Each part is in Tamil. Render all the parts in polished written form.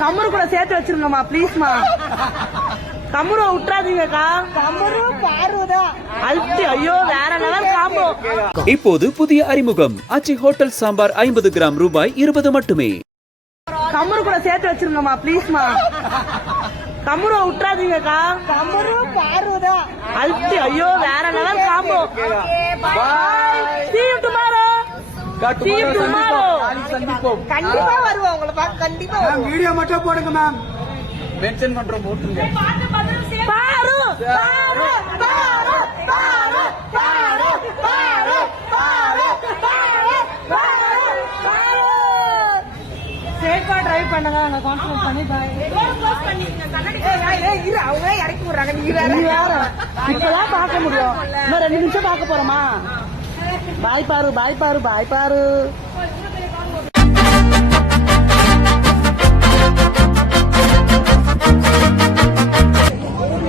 கம்முரு கூட சேர்த்து வச்சிருங்கம்மா ப்ளீஸ்மா. கம்முரு விட்டுறாதீங்கக்கா. கம்முரு பாருதா அல்டி. ஐயோ வேற லெவல் காம்போ. இப்போது புதிய அறிமுகம் ஆச்சி ஹோட்டல் சாம்பார் 50 கிராம் ரூபாய் 20 மட்டுமே. கம்முரு கூட சேர்த்து வச்சிருங்கம்மா ப்ளீஸ்மா. கம்முரு விட்டுறாதீங்கக்கா. கம்முரு பாருதா அல்டி. ஐயோ வேற level combo. See you tomorrow. See you tomorrow. கண்டிப்பா வருவோம் உங்களை பார்க்க. கண்டிப்பா வீடியோ மட்டும் போடுங்க மேம். மென்ஷன் பண்றோம் போட்டுருங்க. பாரு பாரு பாரு பாரு பாரு பாரு பாரு பாரு. சேஃபா டிரைவ் பண்ணுங்க. அங்க கான்சன்ட்ரேட் பண்ணி பாய். க்ளோஸ் பண்ணிங்க. கண்ணாடி இரு அவங்களே இறக்கி விடுறாங்க. நீ வேற இப்பதான் பார்க்க முடியும். இன்னும் 2 நிமிஷம் பார்க்க போறோமா? பாய் பாரு பாய் பாரு பாய் பாரு.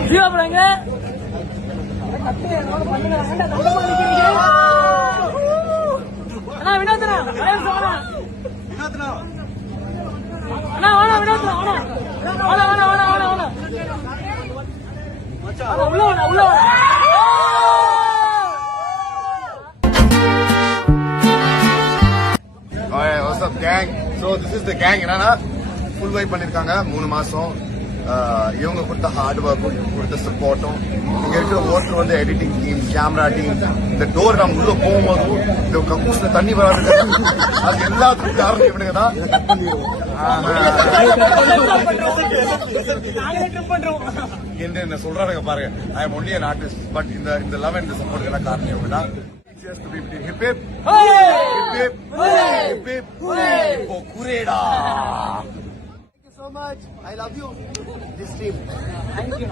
ஜியோ போறாங்க. அண்ணா வினோத்னா வினோத்னா அண்ணா வாடா வினோத்னா வாடா வாடா வாடா வாடா வாடா வாடா மச்சான் உள்ள வாடா உள்ள வாடா. Alright, what's up gang? So this is the gang. என்னன்னா ஃபுல் வைப் பண்ணிருக்காங்க 3 மாசம். இவங்க கொடுத்த ஹார்ட் ஒர்க்கும் கொடுத்த சப்போர்ட்டும் இங்க இருக்கிற ஓட்டர் வந்து எடிட்டிங் டீம், கேமரா டீம், இந்த டோர் நம்ம உள்ள போகும்போதும் இந்த கக்கூஸ்ல தண்ணி வராது, அது எல்லாத்துக்கும் காரணம் இவனுங்க தான். என்ன சொல்றாங்க பாருங்க. I am only an artist, but இந்த லவ் அண்ட் சப்போர்ட் எல்லாம் காரணம் இவங்க தான். Cheers to be with you. Hip hip. Hip hip. Hip hip. Oh, Kureda. Thank you so much. I love you. This team. Thank you.